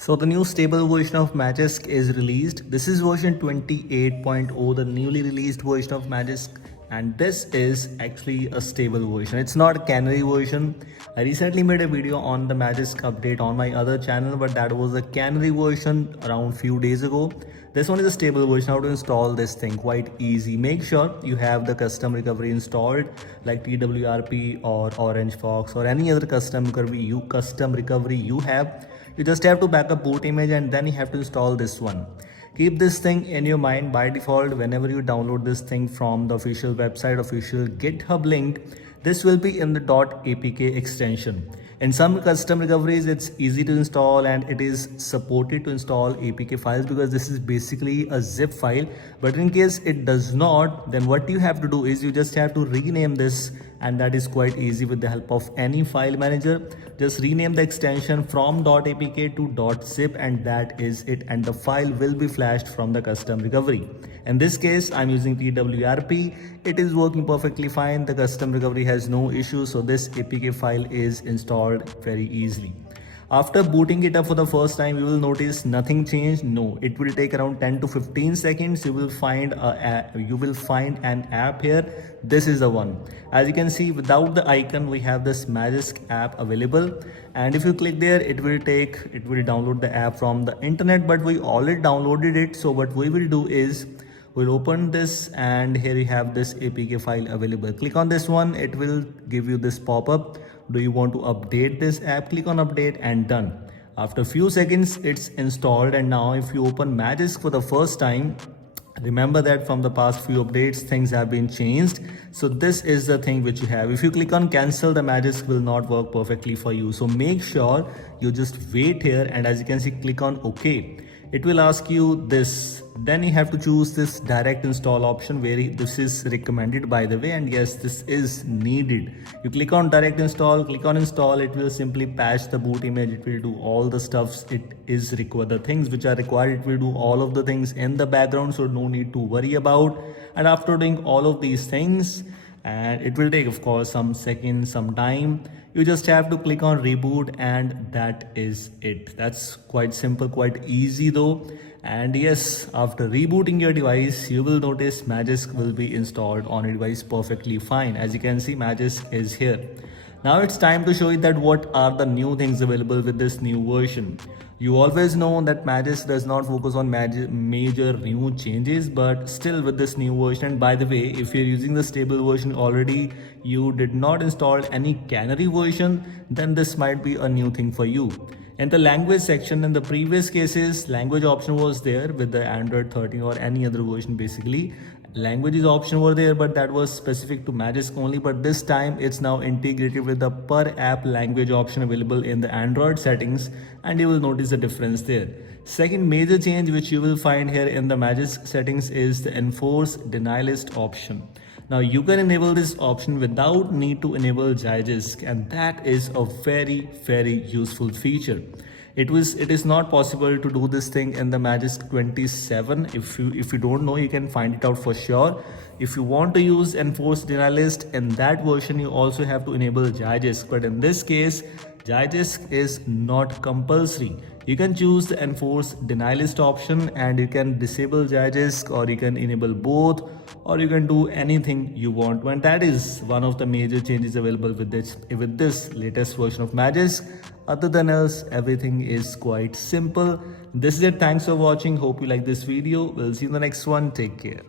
So the new stable version of Magisk is released. This is version 28.0, the newly released version of Magisk, and this is actually a stable version. It's not a canary version. I recently made a video on the Magisk update on my other channel, but that was a canary version around few days ago. This one is a stable version. How to install this thing? Quite easy. Make sure you have the custom recovery installed like TWRP or Orange Fox or any other custom recovery you have. You just have to back up boot image and then you have to install this one. Keep this thing in your mind. By default, whenever you download this thing from the official website, official GitHub link, this will be in the .apk extension. In some custom recoveries, it's easy to install and it is supported to install APK files because this is basically a zip file. But in case it does not, then what you have to do is you just have to rename this, and that is quite easy with the help of any file manager. Just rename the extension from .apk to .zip, and that is it, and the file will be flashed from the custom recovery. In this case, I'm using TWRP. It is working perfectly fine. The custom recovery has no issue, so this APK file is installed very easily. After booting it up for the first time, you will notice nothing changed. No, it will take around 10 to 15 seconds. You will find an app here. This is the one. As you can see, without the icon, we have this Magisk app available. And if you click there, it will download the app from the internet, but we already downloaded it. So what we will do is we'll open this, and here you have this APK file available. Click on this one. It will give you this pop-up. Do you want to update this app? Click on update and done. After a few seconds, it's installed. And now if you open Magisk for the first time, remember that from the past few updates, things have been changed. So this is the thing which you have. If you click on cancel, the Magisk will not work perfectly for you. So make sure you just wait here. And as you can see, click on OK. It will ask you this. Then you have to choose this direct install option, where this is recommended, by the way, and yes, this is needed. You click on direct install, click on install. It will simply patch the boot image. It will do all the stuffs it is required. The things which are required, it will do all of the things in the background, so no need to worry about. And after doing all of these things, and it will take, of course, some seconds, some time, you just have to click on reboot, and that is it. That's quite simple, quite easy though. And yes, after rebooting your device, you will notice Magisk will be installed on your device perfectly fine. As you can see, Magisk is here. Now it's time to show you that what are the new things available with this new version. You always know that Magisk does not focus on major new changes, but still with this new version, and by the way, if you're using the stable version already, you did not install any canary version, then this might be a new thing for you. In the language section, in the previous cases, language option was there with the Android 13 or any other version. Basically, languages option were there, but that was specific to Magisk only. But this time it's now integrated with the per app language option available in the Android settings, and you will notice the difference there. Second major change which you will find here in the Magisk settings is the enforce deny list option. Now you can enable this option without need to enable Magisk, and that is a very useful feature. It is not possible to do this thing in the Magisk 27. If you don't know, you can find it out for sure. If you want to use enforce deny list in that version, you also have to enable Magisk, but in this case, Magisk is not compulsory. You can choose the enforce deny list option, and you can disable Magisk, or you can enable both, or you can do anything you want. And that is one of the major changes available with this latest version of Magisk. Other than else, everything is quite simple. This is it. Thanks for watching. Hope you like this video. We'll see you in the next one. Take care.